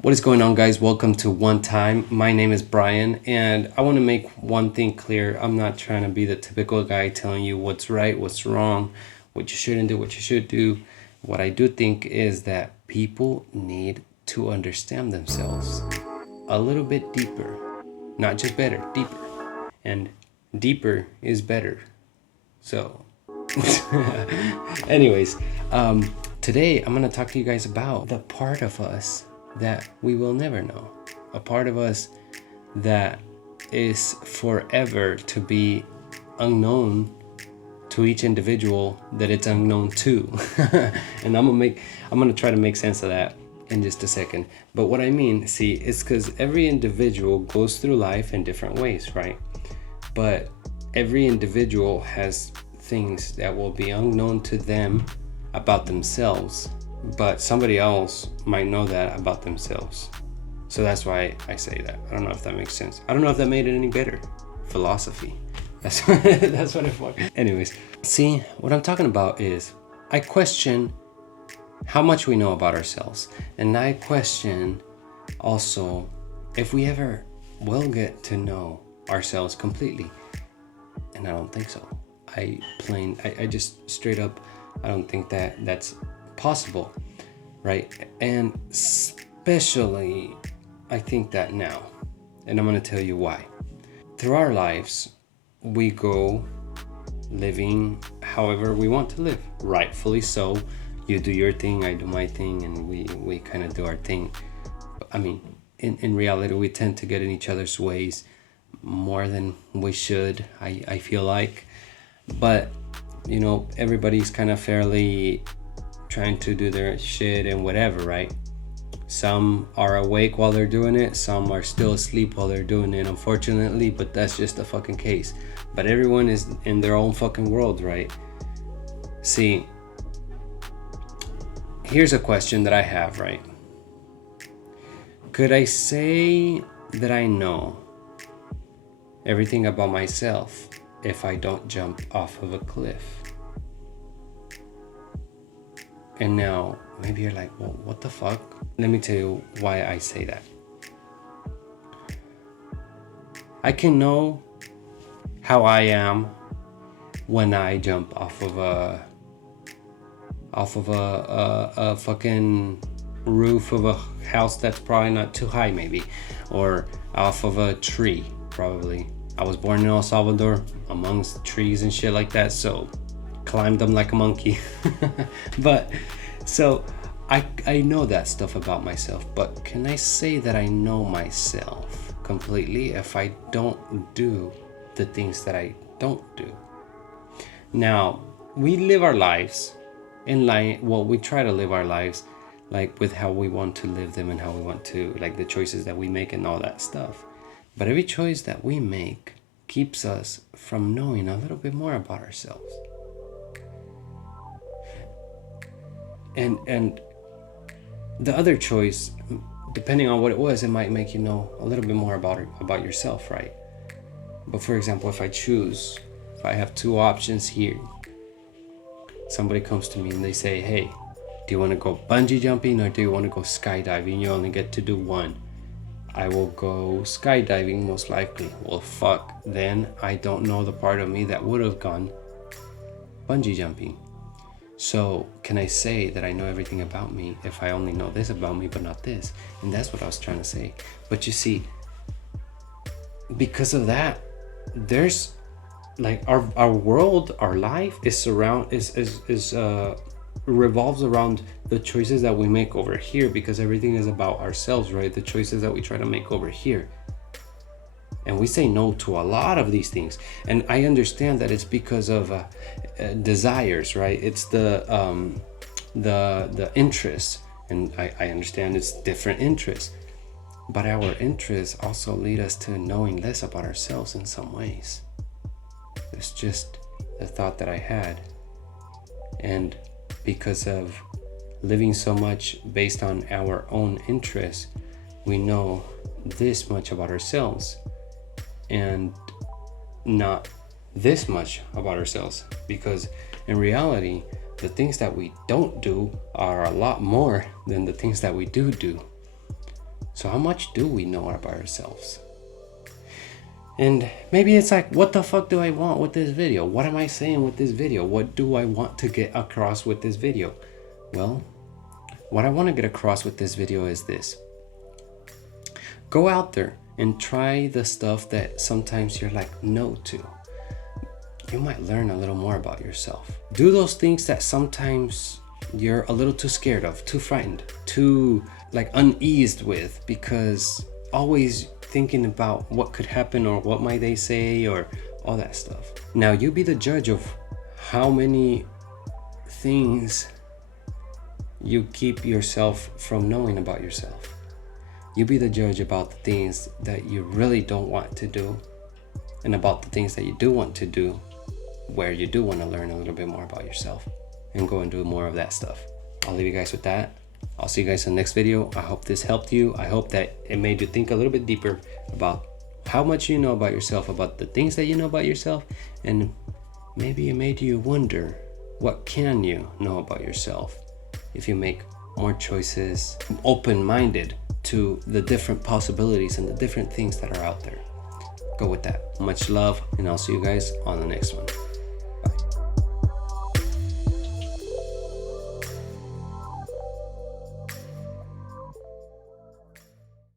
What is going on, guys? Welcome to One Time. My name is Bryan, and I want to make one thing clear. I'm not trying to be the typical guy telling you what's right, what's wrong, what you shouldn't do, what you should do. What I do think is that people need to understand themselves a little bit deeper. Not just better, deeper. And deeper is better. So, anyways, today I'm going to talk to you guys about the part of us that we will never know. A part of us that is forever to be unknown to each individual that it's unknown to. And I'm gonna try to make sense of that in just a second. But what I mean, see, it's because every individual goes through life in different ways, right? But every individual has things that will be unknown to them about themselves, but somebody else might know that about themselves. So that's why I say that. I don't know if that makes sense. I don't know if that made it any better. Philosophy. That's what it was. Anyways, see, what I'm talking about is I question how much we know about ourselves. And I question also if we ever will get to know ourselves completely. And I don't think so. I just straight up, I don't think that that's possible, right? And especially I think that now, and I'm going to tell you why. Through our lives, we go living however we want to live, rightfully so. You do your thing, I do my thing, and we kind of do our thing. I mean, in reality, we tend to get in each other's ways more than we should, I feel like. But you know, everybody's kind of fairly trying to do their shit and whatever, right? Some are awake while they're doing it, some are still asleep while they're doing it, unfortunately, but that's just the fucking case. But everyone is in their own fucking world, right? See, here's a question that I have, right? Could I say that I know everything about myself if I don't jump off of a cliff? And now, maybe you're like, well, what the fuck? Let me tell you why I say that. I can know how I am when I jump off of a fucking roof of a house that's probably not too high, maybe, or off of a tree, probably. I was born in El Salvador amongst trees and shit like that, so climbed them like a monkey. But so I know that stuff about myself, but can I say that I know myself completely if I don't do the things that I don't do? Now, we live our lives in line, well, we try to live our lives like with how we want to live them and how we want to, like the choices that we make and all that stuff. But every choice that we make keeps us from knowing a little bit more about ourselves. And the other choice, depending on what it was, it might make you know a little bit more about yourself, right? But for example, if I have two options here, somebody comes to me and they say, hey, do you want to go bungee jumping or do you want to go skydiving? You only get to do one. I will go skydiving most likely. Well, fuck, then I don't know the part of me that would have gone bungee jumping. So can I say that I know everything about me if I only know this about me but not this? And that's what I was trying to say. But you see, because of that, there's like our world, our life is revolves around the choices that we make over here, because everything is about ourselves, right? The choices that we try to make over here. And we say no to a lot of these things. And I understand that it's because of desires, right? It's the interests. And I understand it's different interests. But our interests also lead us to knowing less about ourselves in some ways. It's just the thought that I had. And because of living so much based on our own interests, we know this much about ourselves and not this much about ourselves, because in reality the things that we don't do are a lot more than the things that we do. So how much do we know about ourselves? And maybe it's like, what the fuck do I want with this video? What am I saying with this video? What do I want to get across with this video? Well, what I want to get across with this video is this. Go out there and try the stuff that sometimes you're like no to. You might learn a little more about yourself. Do those things that sometimes you're a little too scared of, too frightened, too like uneased with, because always thinking about what could happen or what might they say or all that stuff. Now you be the judge of how many things you keep yourself from knowing about yourself. You be the judge about the things that you really don't want to do, and about the things that you do want to do, where you do want to learn a little bit more about yourself and go and do more of that stuff. I'll leave you guys with that. I'll see you guys in the next video. I hope this helped you. I hope that it made you think a little bit deeper about how much you know about yourself, about the things that you know about yourself, and maybe it made you wonder, what can you know about yourself if you make more choices, open-minded to the different possibilities and the different things that are out there. Go with that. Much love, and I'll see you guys on the next one.